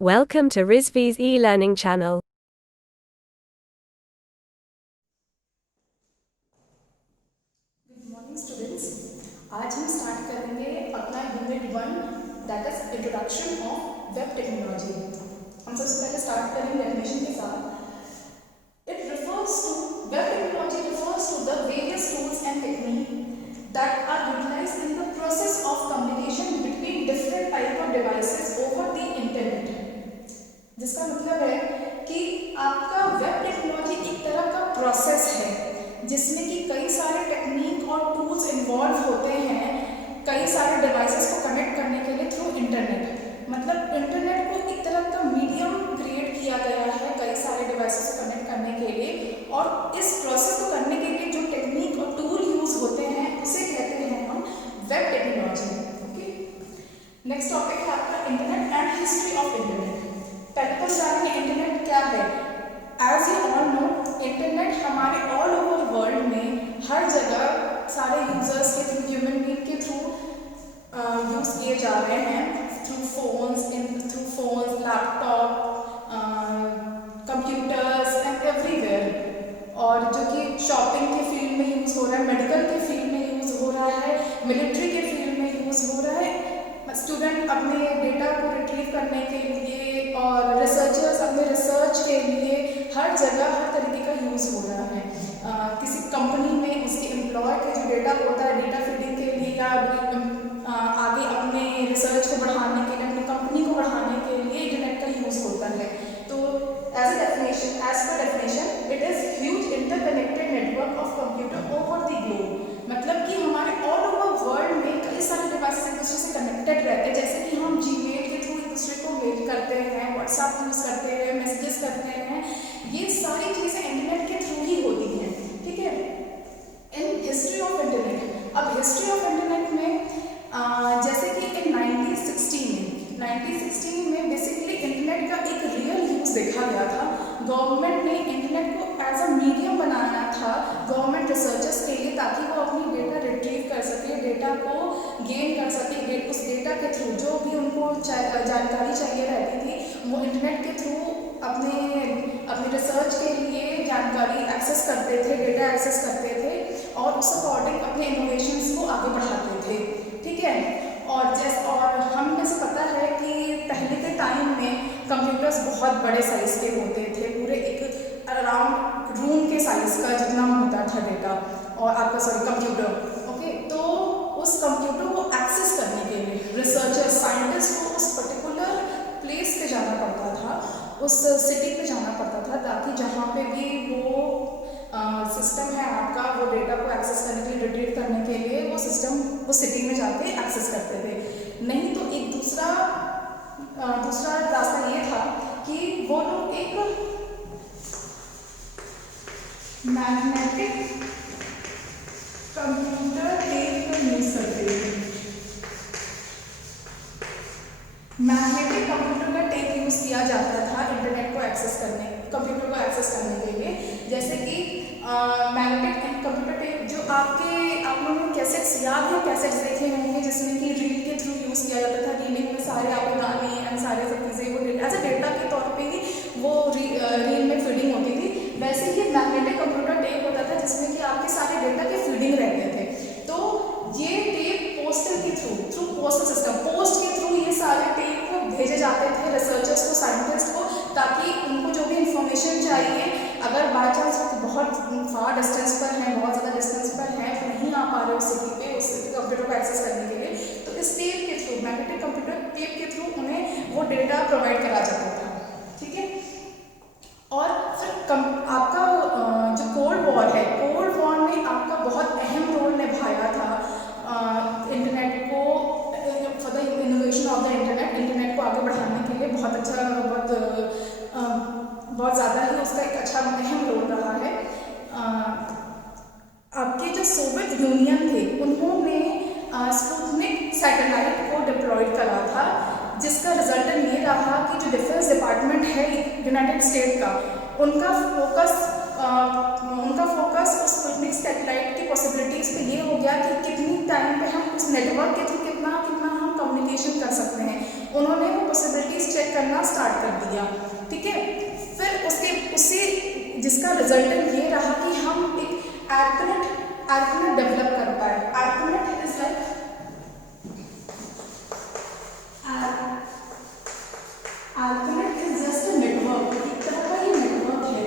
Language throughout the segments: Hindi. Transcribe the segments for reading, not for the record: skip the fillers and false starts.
Welcome to Rizvi's e-learning channel. Good morning students. आज हम स्टार्ट करेंगे अपना unit 1 that is introduction of web technology. हम सबसे पहले स्टार्ट करेंगे डेफिनेशन के साथ। It refers to web technology refers to the various tools and technique that are utilized in the process of communication between different type of devices over the internet. जिसका मतलब है कि आपका वेब टेक्नोलॉजी एक तरह का प्रोसेस है जिसमें कि कई सारे टेक्निक और टूल्स इन्वॉल्व होते हैं कई सारे डिवाइसेस को कनेक्ट करने के लिए थ्रू इंटरनेट। मतलब इंटरनेट को एक तरह का मीडियम क्रिएट किया गया है कई सारे डिवाइसेस को कनेक्ट करने के लिए, और इस प्रोसेस को करने के लिए जो टेक्निक और टूल यूज होते हैं उसे कहते हैं हम web technology. Okay, next topic है आपका internet and history of internet. पहले तो जानिए इंटरनेट क्या है। As you all know, internet हमारे ऑल ओवर वर्ल्ड में हर जगह सारे यूजर्स के थ्रू, ह्यूमन बीइंग के थ्रू यूज किए जा रहे हैं through phones, laptop, computers and everywhere. और जो कि शॉपिंग के फील्ड में यूज हो रहा है, मेडिकल के फील्ड में यूज हो रहा है, मिलिट्री के फील्ड में यूज हो रहा है। स्टूडेंट अपने डेटा को रिट्रीव करने के लिए और रिसर्चर्स अपने रिसर्च के लिए हर जगह हर तरीके का यूज़ हो रहा है। किसी कंपनी में उसके एम्प्लॉय के जो डेटा होता है डेटा फीडिंग के लिए या आगे अपने रिसर्च को बढ़ाने के लिए, अपनी कंपनी को बढ़ाने के लिए इंटरनेट का यूज़ होता है। तो as per definition it is huge interconnected network of computer over the globe. मतलब कि हमारे ऑल ओवर वर्ल्ड में कई सारे डिवाइसेस एक दूसरे से कनेक्टेड रहते हैं। जैसे कि हम जीमेल के थ्रू एक दूसरे को मेल करते हैं, व्हाट्सएप यूज़ करते हैं, मैसेजेस करते हैं, ये सारी चीज़ें इंटरनेट के थ्रू ही होती हैं। ठीक है। इन हिस्ट्री ऑफ इंटरनेट, अब हिस्ट्री ऑफ इंटरनेट में जैसे कि इन 1916 में बेसिकली इंटरनेट का एक रियल यूज़ देखा गया था। गवर्नमेंट ने इंटरनेट को एज अ मीडियम बनाया था गवर्नमेंट रिसर्चर्स के लिए, ताकि वो अपनी डेटा रिट्रीव कर सके, डेटा को गेन कर सके। उस डेटा के थ्रू जो भी उनको जानकारी चाहिए रहती थी वो इंटरनेट के थ्रू अपने रिसर्च के लिए जानकारी एक्सेस करते थे, डेटा एक्सेस करते थे और उस अकॉर्डिंग अपने इनोवेशंस को आगे बढ़ाते थे। ठीक है। और हम में से पता है कि पहले के टाइम में कंप्यूटर्स बहुत बड़े साइज़ के होते थे, पूरे एक अराउंड रूम के साइज़ का जितना होता था डेटा और आपका कंप्यूटर। ओके, तो उस कंप्यूटर को एक्सेस करने के लिए रिसर्चर साइंटिस्ट को उस पर्टिकुलर प्लेस पे जाना पड़ता था, उस सिटी पे जाना पड़ता था, ताकि जहाँ पे भी वो सिस्टम है आपका वो डेटा को एक्सेस करने के लिए, रिट्रीव करने के लिए वो सिस्टम उस सिटी में जाके एक्सेस करते थे। नहीं तो एक दूसरा रास्ता ये था कि वो लोग एक मैग्नेटिक कंप्यूटर टेप का यूज करते थे। मैग्नेटिक कंप्यूटर का टेप यूज किया जाता था इंटरनेट को कंप्यूटर को एक्सेस करने के लिए। जैसे कि मैग्नेटिक कंप्यूटर टेप जो आप लोगों ने कैसेट्स याद है, कैसेट्स देखे होंगे जिसमें कि रील के थ्रू यूज़ किया जाता था। रीलिंग में सारे आपके गाने एंड सारे सब चीज़ें वो एज ए डेटा के तौर पे ही वो रील में फीडिंग होती थी। वैसे ही मैग्नेटिक कंप्यूटर टेप होता था जिसमें कि आपके सारे डेटा के फीडिंग रहते थे। तो ये टेप पोस्टल के थ्रू पोस्टल सिस्टम पोस्ट के थ्रू ये सारे टेप भेजे जाते थे रिसर्चर्स को, साइंटिस्ट को, ताकि उनको जो भी इंफॉर्मेशन चाहिए, अगर बाई चांस बहुत फार डिस्टेंस पर है, बहुत ज़्यादा डिस्टेंस पर है, नहीं आ पा रहे उस सिटी पे उस कंप्यूटर को एक्सेस करने के लिए, तो इस टेप के थ्रू, मैग्नेटिक कंप्यूटर टेप के थ्रू उन्हें वो डेटा प्रोवाइड करा जाता था। ठीक है। और फिर आपका जो कोल्ड वॉर है, कोल्ड वॉर ने आपका बहुत अहम रोल निभाया था इंटरनेट को, for the innovation of the internet को आगे बढ़ाने के लिए बहुत अच्छा, बहुत ज़्यादा ही उसका एक अच्छा अहम रोल रहा है। आपके जो सोवियत यूनियन थे उन्होंने स्पुतनिक सैटेलाइट को डिप्लॉयड करा था, जिसका रिजल्टन ये रहा कि जो डिफेंस डिपार्टमेंट है यूनाइटेड स्टेट का, उनका फोकस उस स्पुतनिक सैटेलाइट की पॉसिबिलिटीज़ पे ये हो गया कि कितनी टाइम पे हम उस नेटवर्क के थ्रू कितना हम कम्युनिकेशन कर सकते हैं। उन्होंने वो पॉसिबिलिटीज चेक करना स्टार्ट कर दिया, ठीक है। फिर उससे जिसका रिजल्टेंट ये रहा कि हम एक ARPANET डेवलप कर पाए। ARPANET is like ARPANET is just a network, एक तरह का ये नेटवर्क है,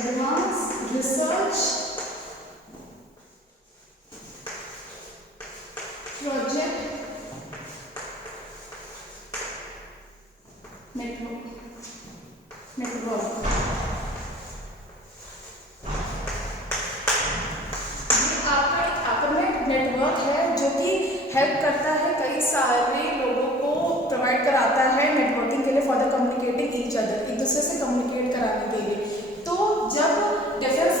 advance research project network. ARPANET network है जो कि हेल्प करता है कई सारे लोगों को, प्रोवाइड कराता है नेटवर्किंग के लिए, for the communicating each other, एक दूसरे से कम्युनिकेट कराने के लिए। तो जब डिफेंस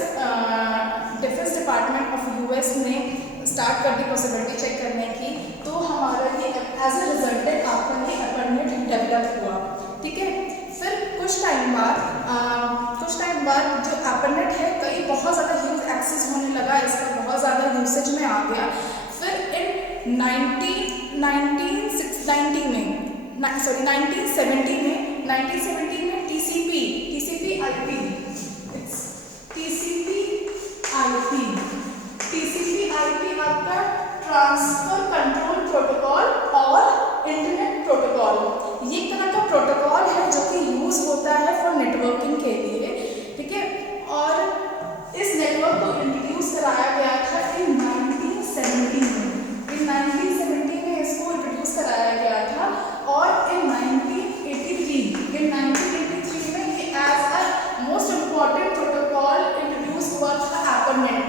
डिपार्टमेंट ऑफ US ने स्टार्ट कर दी पॉसिबिलिटी चेक करने की, तो हमारा ये as a resultant ARPANET develop हुआ, ठीक है। फिर कुछ टाइम बाद जो ARPANET है कई बहुत ज़्यादा ह्यूज एक्सेस होने लगा, इसका बहुत ज़्यादा यूसेज में आ गया। फिर इन 1970 में TCP/IP आपका ट्रांसफर कंट्रोल प्रोटोकॉल और इंटरनेट प्रोटोकॉल, ये एक तरह का प्रोटोकॉल है जो कि यूज होता है फॉर नेटवर्किंग के लिए, ठीक है। और इस नेटवर्क को इंट्रोड्यूस कराया गया था इन 1970 में इसको इंट्रोड्यूस कराया गया था। और इन 1983 में ये as a most important protocol introduce हुआ था ARPANET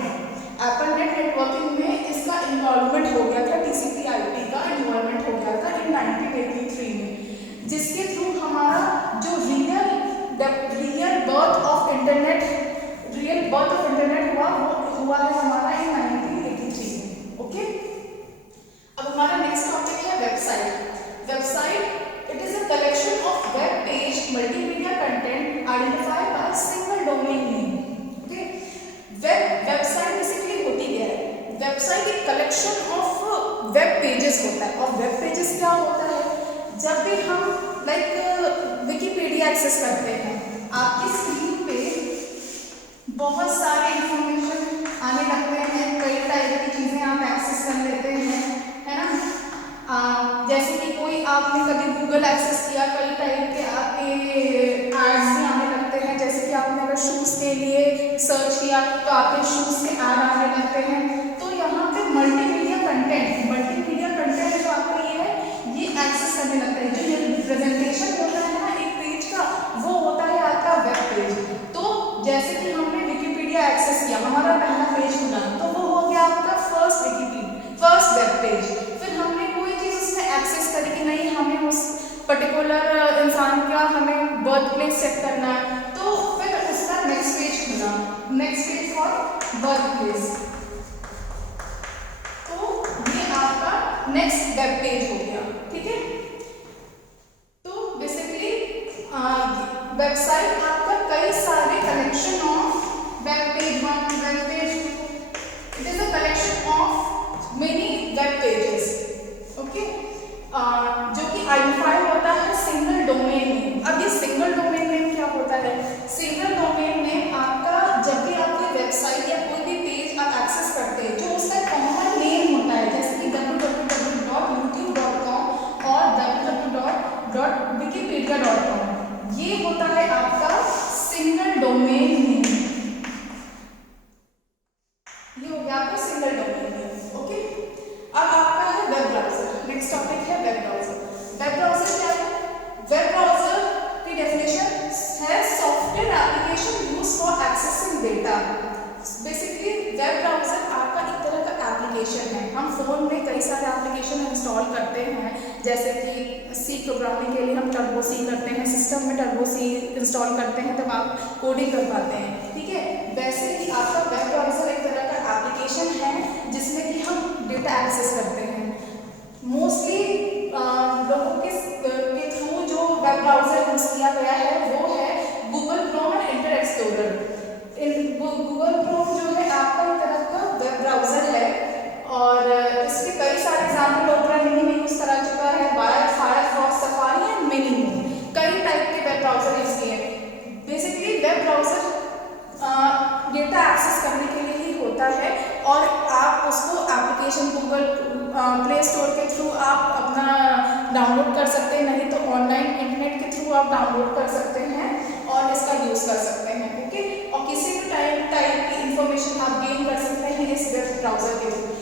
नेटवर्किंग में इसका इन्वॉल्वमेंट हो गया था, TCP/IP का इन्वॉल्वमेंट हो गया था इन 1983 में, जिसके थ्रू हमारा जो रियल बर्थ ऑफ इंटरनेट हुआ है हमारा इन 1983 में, ओके। अब हमारा नेक्स्ट टॉपिक है website. It is a collection of web page multimedia content identified by single domain name, okay. Website basically होती क्या है? वेबसाइट एक कलेक्शन ऑफ वेब पेजेस होता है। और वेब पेजेस क्या होता है? जब भी हम विकिपीडिया एक्सेस करते हैं, आपकी स्क्रीन पे बहुत सारे इंफॉर्मेशन आने लगते हैं, कई टाइप की चीज़ें आप एक्सेस कर लेते हैं, है ना। जैसे कि कोई आपने कभी गूगल एक्सेस किया, कई टाइप के आपके एड्स भी आने लगते हैं। जैसे कि आपने अगर शूज़ के लिए सर्च किया तो आपके शूज़ के ऐड आने लगते हैं। तो यहाँ पे मल्टीमीडिया कंटेंट जो आपका ये है, ये एक्सेस करने लगता है। जो ये रिप्रेजेंटेशन होता है ना एक पेज का, वो होता है आपका वेब पेज। तो जैसे कि हमने विकिपीडिया एक्सेस किया, हमारा पहला पेज खुला, तो वो हो गया आपका फर्स्ट वेब पेज। फिर हमने कोई चीज़ उसमें एक्सेस करी कि नहीं, हमें उस पर्टिकुलर इंसान का हमें बर्थ प्लेस चेक करना है, तो फिर उसका नेक्स्ट पेज खुला, next page for birth place. तो ये आपका नेक्स्ट वेब पेज हो गया, ठीक है। तो बेसिकली वेबसाइट आपका कई सारे collection of web page 1, web page 2, it is a collection of many web pages, okay, जो कि आइडेंटिफाई होता है सिंगल डोमेन नेम। अब ये सिंगल डोमेन नेम क्या होता है? सिंगल डोमेन नेम आपका, जब भी आप कोई वेबसाइट या कोई भी पेज आप एक्सेस करते हैं, जो उसका कॉमन नेम होता है, जैसे कि www.youtube.com और www.wikipedia.com, ये होता है आपका सिंगल डोमेन नेम। ये हो गया आपका सिंगल डोमेन नेम, ओके। अब आपका है वेब ब्राउजर। नेक्स्ट टॉपिक है वेब ब्राउजर। वेब ब्राउजर क्या है? वेब ब्राउजर की डेफिनेशन है software application used for accessing data. Basically web browser आपका एक तरह का एप्लीकेशन है। हम फोन में कई सारे एप्लीकेशन इंस्टॉल करते हैं, जैसे कि सी प्रोग्रामिंग के लिए हम टर्बो सी करते हैं, सिस्टम में टर्बो सी इंस्टॉल करते हैं तब आप कोडिंग कर पाते हैं, ठीक है। वैसे ही आपका वेब ब्राउजर एक तरह का एप्लीकेशन है जिसमें कि हम डेटा एक्सेस करते हैं। मोस्टली लोगों के थ्रू जो वेब ब्राउजर यूज किया गया है वो है गूगल क्रोम और इंटरनेट एक्सप्लोरर। गूगल क्रोम जो है आपका एक तरह का वेब ब्राउजर है और इसके कई सारे एग्जाम्पल ओपरा मिनी में यूज़ करा चुका है, फायरफॉक्स, सफारी एंड मिनी में कई टाइप के वेब ब्राउज़र यूज़ किए हैं। Basically web browser data access करने के लिए ही होता है और आप उसको एप्लीकेशन गूगल प्ले स्टोर के थ्रू आप अपना डाउनलोड कर सकते हैं, नहीं तो ऑनलाइन इंटरनेट के थ्रू आप डाउनलोड कर सकते हैं और इसका यूज़ कर सकते हैं। ओके, और किसी भी टाइप की इंफॉर्मेशन आप गेन कर सकते हैं इस वेब ब्राउज़र के थ्रू।